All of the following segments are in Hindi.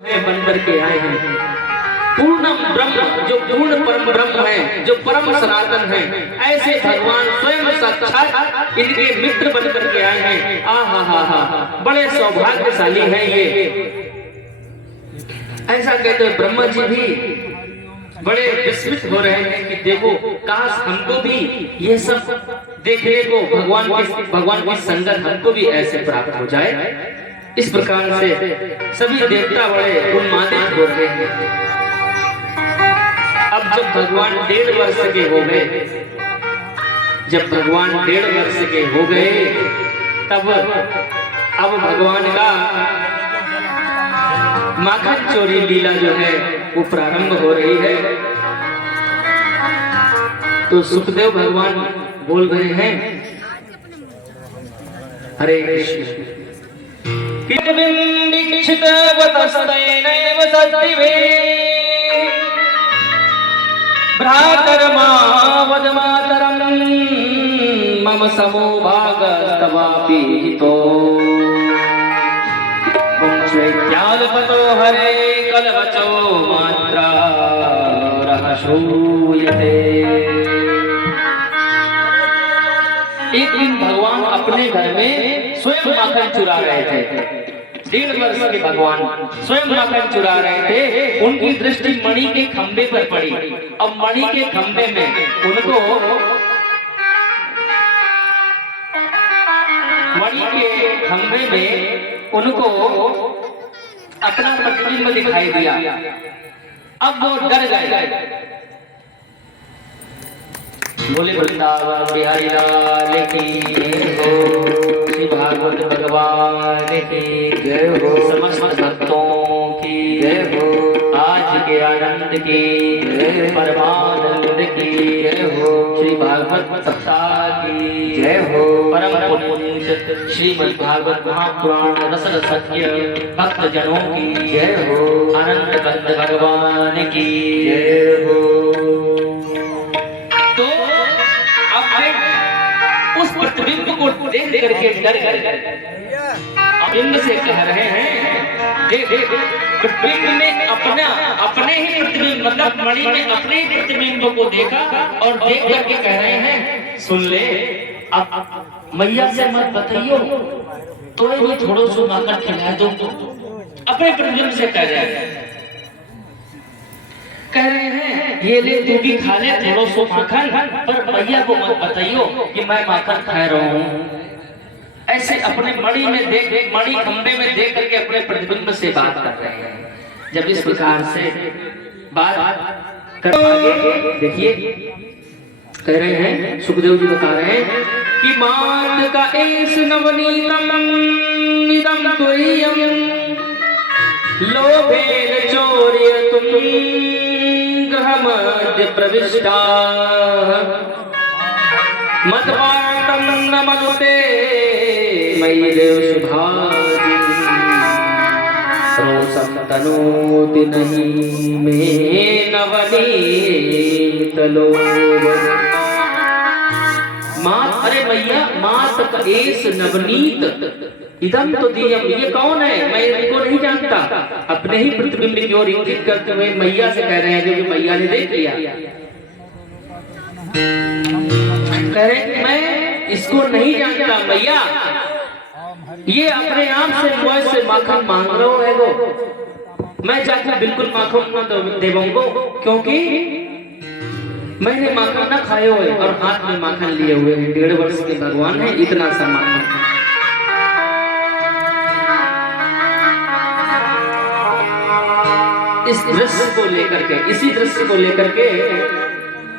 बन करके आए हैं। पूर्णम ब्रह्म, जो पूर्ण परम ब्रह्म है, जो परम सनातन है, ऐसे भगवान स्वयं साक्षात इनके मित्र बन करके आए हैं। हा, बड़े सौभाग्यशाली हैं ये। ऐसा कहते हैं ब्रह्मा जी भी बड़े विस्मित हो रहे हैं कि देखो, काश हमको भी ये सब देखने को, भगवान की संगत हमको भी ऐसे प्राप्त हो जाए। इस प्रकार से सभी देवता बड़े उन्मादित हो रहे हैं। अब जब भगवान 1.5 वर्ष के हो गए, जब भगवान 1.5 वर्ष के हो गए, तब अब भगवान का माखन चोरी लीला जो है वो प्रारंभ हो रही है। तो सुखदेव भगवान बोल रहे हैं, हरे कृष्ण। मम समो भागस्तवापि हितो पुंस्वेत्यालपतो हरे कलवचो मात्रा रह श्रूयते। एक दिन भगवान अपने घर में स्वयं माखन चुरा रहे थे। 1.5 वर्ष के भगवान स्वयं माखन चुरा रहे थे। उनकी दृष्टि मणि के खंबे पर पड़ी। अब मणि के खंबे में उनको, मणि के खंबे में उनको अपना प्रतिबिंब दिखाई दिया। अब वो डर गए। बोले वृंदावन बिहारी लाल की हो, श्री भागवत भगवान की जय हो, समस्त भक्तों की जय हो, आज के आनंद की जय, परमानंद की जय हो, श्री भागवत सप्ताह की जय हो, परम पुण्य श्रीमद् भागवत महापुराण रसन सत्य भक्त जनों की जय हो, अनंत कंद भगवान की जय हो। उस प्रतिबिंब को देख करके डर गए। बिंब से कह रहे हैं, प्रतिबिंब में अपने ही प्रतिबिंब, मतलब मणि में अपने ही प्रतिबिंब को देखा और देख करके कह रहे हैं, सुन ले, अब मैया से मत बताइयो, तो ये थोड़ा सा माखन खिला दो। अपने प्रतिबिंब से कह रहे हैं, ये ले तू भी खा ले थोड़ा सो माखन, पर मैया को मत बताइयो कि मैं माखन खा रहा हूँ। ऐसे अपने मणि में देख, मणि खंबे में देख करके अपने प्रतिबिंब से बात कर रहे हैं। जब इस प्रकार से बात कर, आगे देखिए कह रहे हैं, सुखदेव जी बता रहे हैं कि मात का एस नवनीतम निदम तुयम लोभेन चोरयतुम मध्य प्रविष्टा मदवाटम न मनुते मयि देव शुभाजी रोषम तनोति नहीं में नवनीत लोभ। मात, अरे मैया, मात का एस नवनीत इदम तो दियम, ये कौन है, मैं इनको नहीं जानता। अपने ही प्रतिबिंब की ओर इंगित करते हुए मैया से कह रहे हैं, जो मैया ने देख लिया। कह रहे हैं मैं इसको नहीं जानता मैया, ये अपने आप से मुझ से माखन मांग रहा है वो, मैं जाकर बिल्कुल माखन न देवूंगा, क्योंकि मैंने माखन न खाए हुए और हाथ में माखन लिए हुए हैं। 1.5 वर्ष के भगवान है, इतना सा माखन। इस दृश्य को लेकर के, इसी दृश्य को लेकर के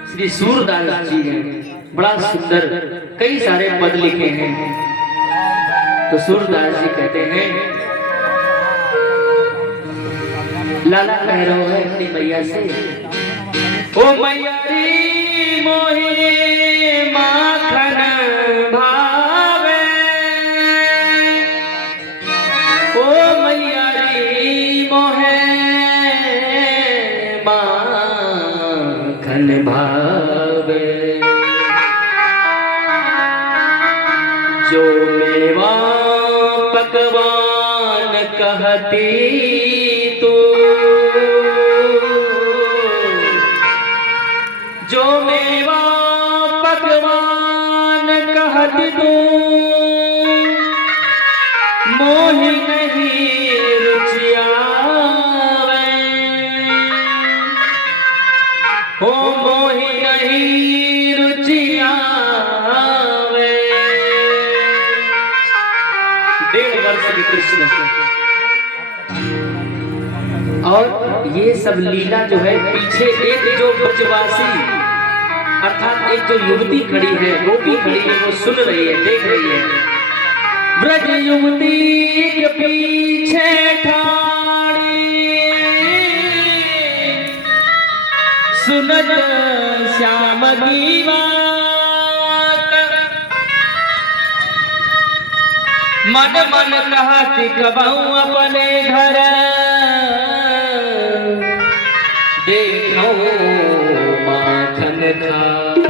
श्री सूरदास जी ने बड़ा सुंदर कई सारे पद लिखे हैं। तो सूरदास जी कहते हैं, लाला कह रहा है अपनी मैया से, ओ मैया री मोहे माखन भावे, ओ मैया री मोहे माखन भावे, जो मेवा पकवान कहती तू को मोहि नहीं रुचियावे, हो मोहि नहीं रुचियावे। 1.5 वर्ष की कृष्ण, और ये सब लीला जो है पीछे एक जो ब्रजवासी अर्थात एक जो युवती खड़ी है, गोपी खड़ी है, वो सुन रही है, देख रही है। ब्रज युवती के पीछे ठाड़ी सुनत श्याम की बात, मन मन कहती कबहू अपने घर देखो माखन खात।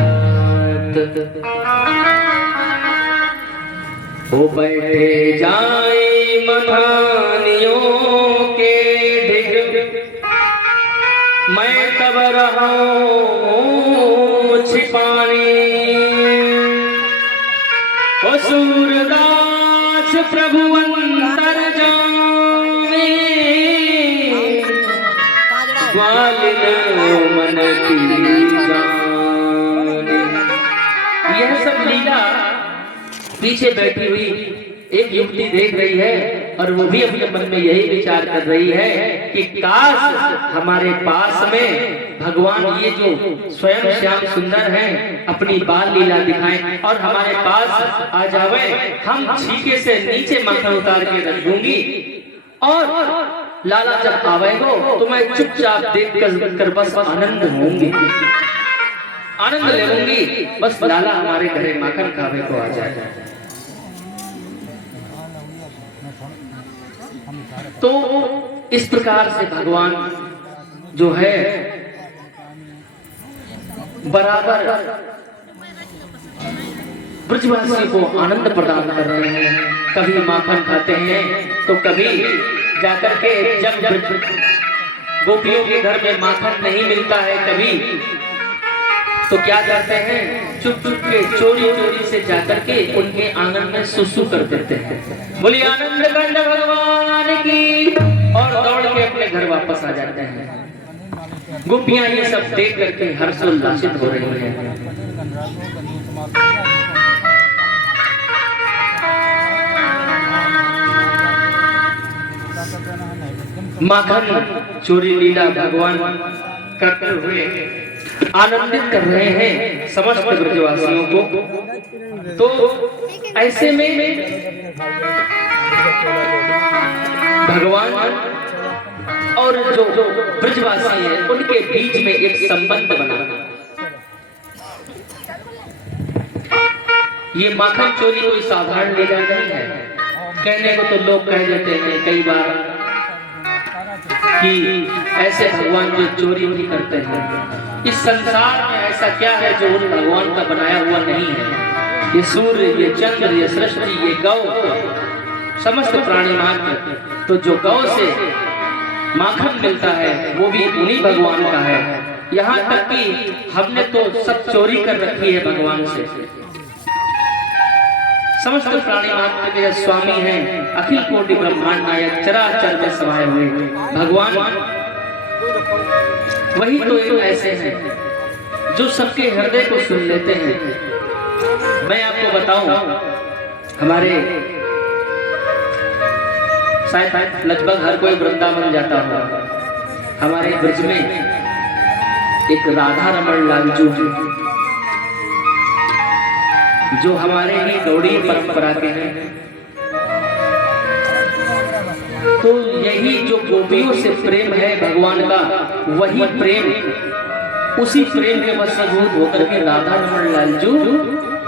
वो बैठे जाए मथानियों के ढिग, मैं तब रहूं छिपानी। ओ सूरदास प्रभु अंतर जाने, ग्वालिन मन की जाने। यह सब लीला पीछे बैठी हुई एक युवती देख रही है, और वो भी अपने मन में यही विचार कर रही है कि काश हमारे पास में भगवान ये जो स्वयं श्याम सुंदर हैं अपनी बाल लीला दिखाएं और हमारे पास आ जावे, हम छीके से नीचे माखन उतार के रख दूंगी, और लाला जब आवेगो तो मैं चुपचाप देख कर बस आनंद होंगी, आनंद लेंगी, बस लाला हमारे घरे माखन खावे को आ जाए। तो इस प्रकार से भगवान जो है बराबर ब्रजवासी को आनंद प्रदान कर रहे हैं। कभी माखन खाते हैं तो कभी जाकर के जब गोपियों के घर में माखन नहीं मिलता है कभी, तो क्या करते हैं, चुप चुप के चोरी चोरी से जाकर के उनके आंगन में सुसु कर देते हैं। बोलिए आनंद कंद भगवान की, और दौड़ के अपने घर वापस आ जाते हैं। गोपियां ये सब देख करके हर्षोल्लासित हो रही हैं। माखन चोरी लीला भगवान करते हुए आनंदित कर रहे हैं समस्त ब्रजवासियों को। तो ऐसे में भगवान और जो ब्रजवासी हैं उनके बीच में एक संबंध बना। ये माखन चोरी कोई साधारण लीला नहीं है। कहने को तो लोग कह देते हैं कई बार कि ऐसे भगवान जो चोरी नहीं करते हैं। इस संसार में ऐसा क्या है जो उन भगवान का बनाया हुआ नहीं है। ये सूर्य, ये चंद्र, ये सृष्टि, ये गौ, समस्त प्राणी मात्र, तो जो गौ से माखन मिलता है वो भी उन्हीं भगवान का है। यहाँ तक कि हमने तो सब चोरी कर रखी है भगवान से। समस्त प्राणी मात्र के स्वामी हैं, अखिल कोटि ब्रह्मांड नायक, चराचर में समाये हुए भगवान वही तो एक ऐसे हैं जो सबके हृदय को सुन लेते हैं। मैं आपको बताऊं, हमारे शायद लगभग हर कोई वृंदावन जाता होगा। हमारे ब्रज में एक राधा रमण लालजू हैं जो हमारे ही गौड़ी परंपरा के हैं। तो यही जो गोपियों से प्रेम है भगवान का, वही प्रेम, उसी प्रेम के वशीभूत होकर के राधा रमण लालजू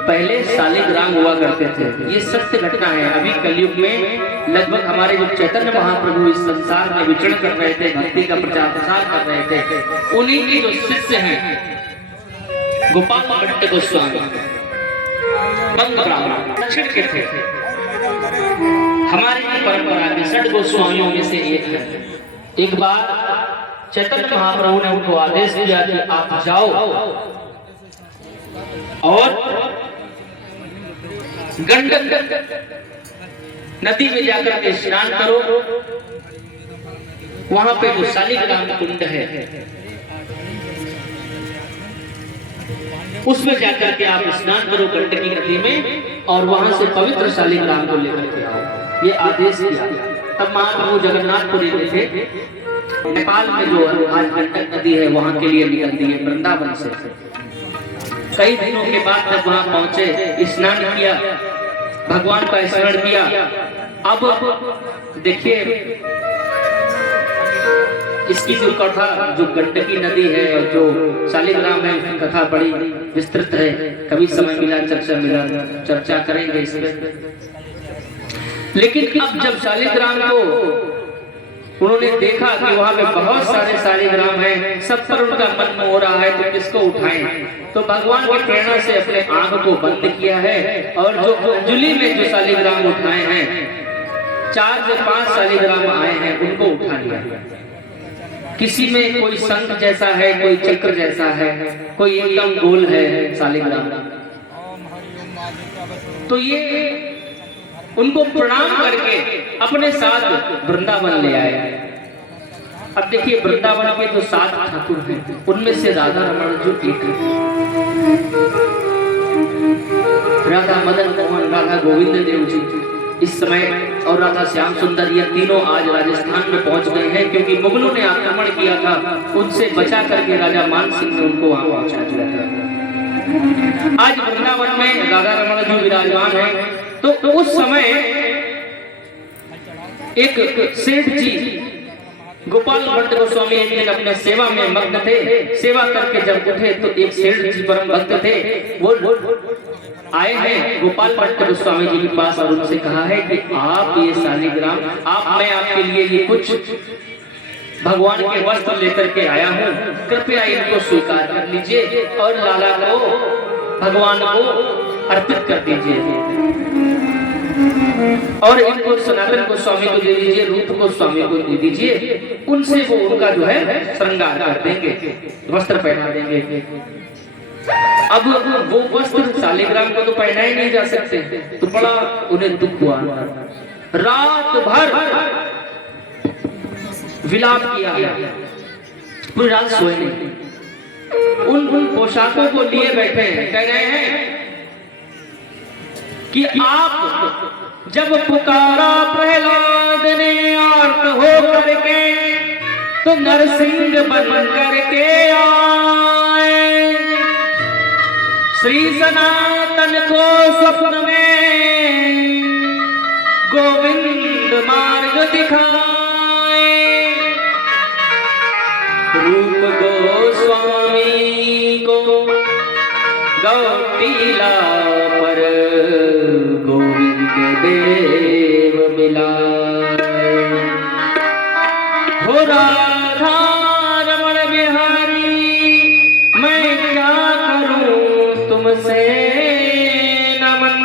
पहले शालिग्राम हुआ करते थे। ये सत्य घटना है। अभी कलयुग में लगभग हमारे जो चैतन्य महाप्रभु इस संसार में विचरण कर रहे थे, भक्ति का प्रचार प्रसार कर रहे थे, उन्हीं के जो शिष्य हैं गोपाल भट्ट गोस्वामी दक्षिण के थे। हमारी परंपरा के 6 गोस्वामियों में से एक है। एक बार चैतन्य महाप्रभु ने उनको आदेश दिया कि आप जाओ और गंडक नदी में जाकर के स्नान करो। वहां पे जो शालिग्राम कुंड है उसमें जाकर के आप स्नान करो गंडकी नदी में, और वहां से पवित्र शालिग्राम को लेकर के आओ। ये आदेश किया। तब महाप्रभु जगन्नाथपुरी में थे, नेपाल में जो आज गंडक नदी है वहां के लिए निकल दिए वृंदावन से। कई दिनों के बाद जब वहां पहुंचे, स्नान किया, भगवान का स्मरण किया। अब देखिए इसकी जो कथा, जो गंडकी नदी है और जो शालिग्राम है, उसकी कथा बड़ी विस्तृत है। कभी समय मिला चर्चा करेंगे इस पे। लेकिन अब जब शालिग्राम को उन्होंने देखा कि वहां पे बहुत सारे शालिग्राम हैं, सब पर उनका मन हो रहा है, तो किसको उठाएं? तो भगवान की प्रेरणा से अपने आंख को बंद किया है और जो अंजलि में जो शालिग्राम उठाए हैं, 4 से 5 शालिग्राम आए हैं, उनको उठा लिया। किसी में कोई शंख जैसा है, कोई चक्र जैसा है, कोई एकदम गोल है शालिग्राम। तो ये उनको प्रणाम करके अपने साथ वृंदावन ले आए। अब देखिए वृंदावन के जो 7 ठाकुर हैं, उनमें से राधा रमण जो एक है, राधा मदन मोहन, राधा गोविंद देव जी इस समय और राधा श्याम सुंदर, ये तीनों आज राजस्थान में पहुंच गए हैं, क्योंकि मुगलों ने आक्रमण किया था, उनसे बचा करके राजा मान सिंह ने उनको वहां पहुंचा दिया था। आज वृंदावन में राधा रमण जी विराजमान है। तो उस समय एक सेठ जी गोपाल भट्ट गोस्वामी एक दिन अपने सेवा में मग्न थे। सेवा करके जब उठे तो एक सेठ जी परम भक्त थे, वो आए हैं गोपाल भट्ट गोस्वामी जी के पास और उनसे कहा है कि आप ये शालिग्राम, मैं आपके लिए ये कुछ भगवान के वस्त्र लेकर के आया हूँ, कृपया इनको स्वीकार कर लीजिए और लाला को, भगवान को अर्पित कर दीजिए और इनको सनातन गोस्वामी को दे दीजिए, रूप गोस्वामी को दे दीजिए, उनसे वो उनका जो है श्रृंगार कर देंगे, वस्त्र पहना देंगे। अब वो वस्त्र शालिग्राम को तो पहना ही नहीं जा सकते, तो बड़ा उन्हें दुख हुआ। रात भर विलाप किया, पूरी रात सोए नहीं। उन पोशाकों को लिए बैठे हैं, कह रहे हैं कि आप जब पुकारा प्रहलाद ने आर्त हो करके, तो नरसिंह बन करके आए, श्री सनातन को स्वप्न में गोविंद मार्ग दिखाए, रूप गोस्वामी को गौटीला पर गोविंद देव मिलाए। हो राधा रमण बिहारी, मैं क्या करूं तुमसे नमन,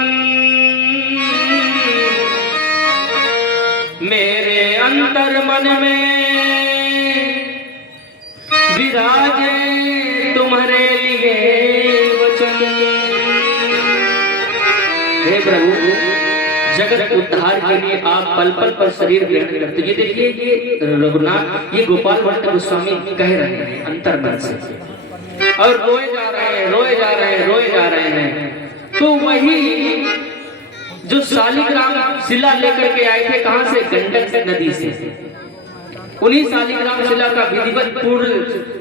मेरे अंतर मन में विराजे तुम्हारे लिए वचन। हे प्रभु, जगत उद्धार के लिए आप पल पल पर शरीर ग्रहण करते। ये देखिए, ये रघुनाथ, ये गोपाल भट्ट गोस्वामी कह रहे हैं अंतर मन से, और रोए जा रहे हैं, रोए जा रहे हैं, रोए जा रहे हैं। तो वही जो शालिग्राम शिला लेकर के आए थे, कहां से? गंडक नदी से। उन्हीं शालिग्राम शिला का विधिवत पूर्ण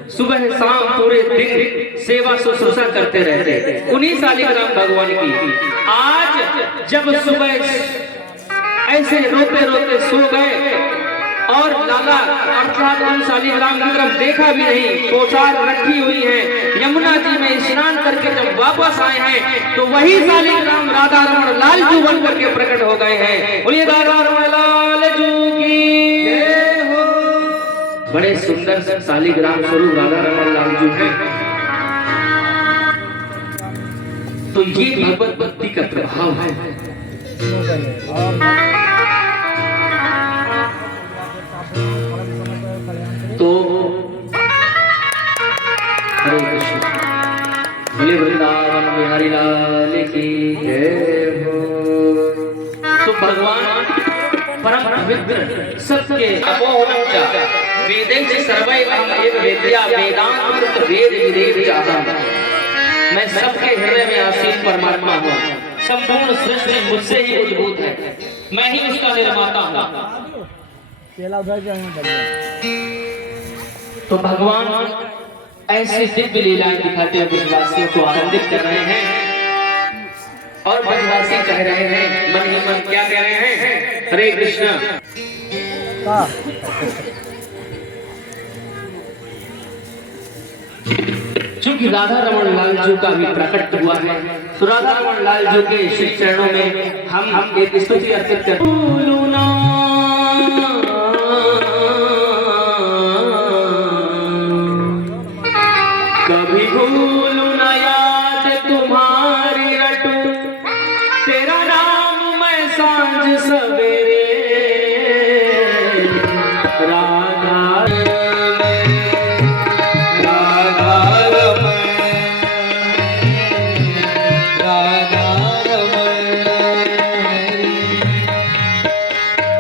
सुबह शाम पूरे दिन सेवा शुश्रूषा करते रहते, उन्हीं शालिग्राम भगवान की। आज जब सुबह ऐसे रोते रोते सो गए और लाला अर्थात उन शालिग्राम की तरफ देखा भी नहीं, पोशाक रखी हुई है, यमुना जी में स्नान करके जब वापस आए हैं, तो वही शालिग्राम राधा रमण लालजू बन करके प्रकट हो गए हैं। बोलिए राधा रमण लालजू की जय हो। बड़े सुंदर शालिग्राम स्वरूप राधा रमण लालजू हैं। तो ये भगवत भक्ति का प्रभाव है। तो हरे कृष्ण, बोले वृंदावन बिहारी लाल की जय हो। भगवान परम पवित्र सबके अपोहनच वेदैश्च सर्वैकम् एव वेद्या वेदांत वेद विदेव चाहता। मैं सबके हृदय में आसीन परमात्मा हूँ। संपूर्ण सृष्टि मुझसे ही उद्भूत है, मैं ही उसका निर्माता हूँ। तो भगवान ऐसी दिव्य लीलाएं दिखाते हुए ब्रजवासियों को आनंदित कर रहे हैं और ब्रजवासी कह रहे हैं मन ही मन क्या कह रहे हैं, हरे कृष्ण। चूंकि राधा रमन लाल जी का भी प्रकट हुआ है, तो राधा रमन लाल जी के श्री चरणों में हम एक स्तुति अर्पित करते हैं। कभी भूलू न याद तुम्हारी रटू, तेरा नाम मैं सांझ सवेरे। राधा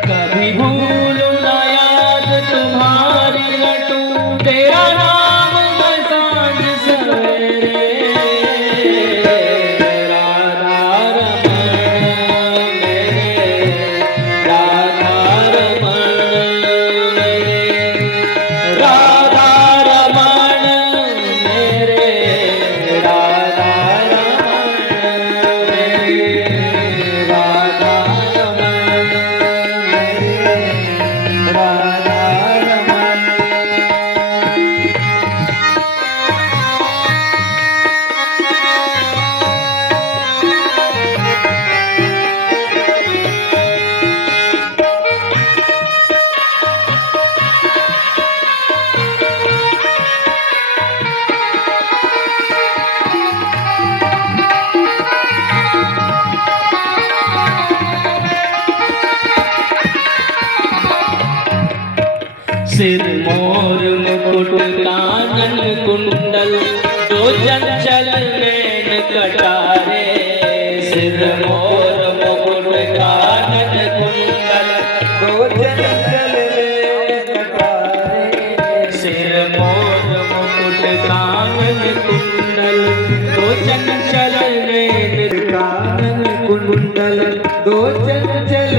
कभी भूलू न याद तुम्हारी रटू, तेरा नाम मैं सांझ सवेरे। राधा रमण मेरे, राधा रमण मेरे, राधा रमण मेरे, राधा रमण मेरे, राधा रमण मेरे, राधा रमण। सिर मोर मुकुट कानन कुंडल, दो चंचल नैन कटारे। सिर मोर मुकुट कानन कुंडल, दो चंचल नैन कटारे। सिर मोर मुकुट कानन कुंडल, दो चंचल नैन कानन कुंडल, दो चंचल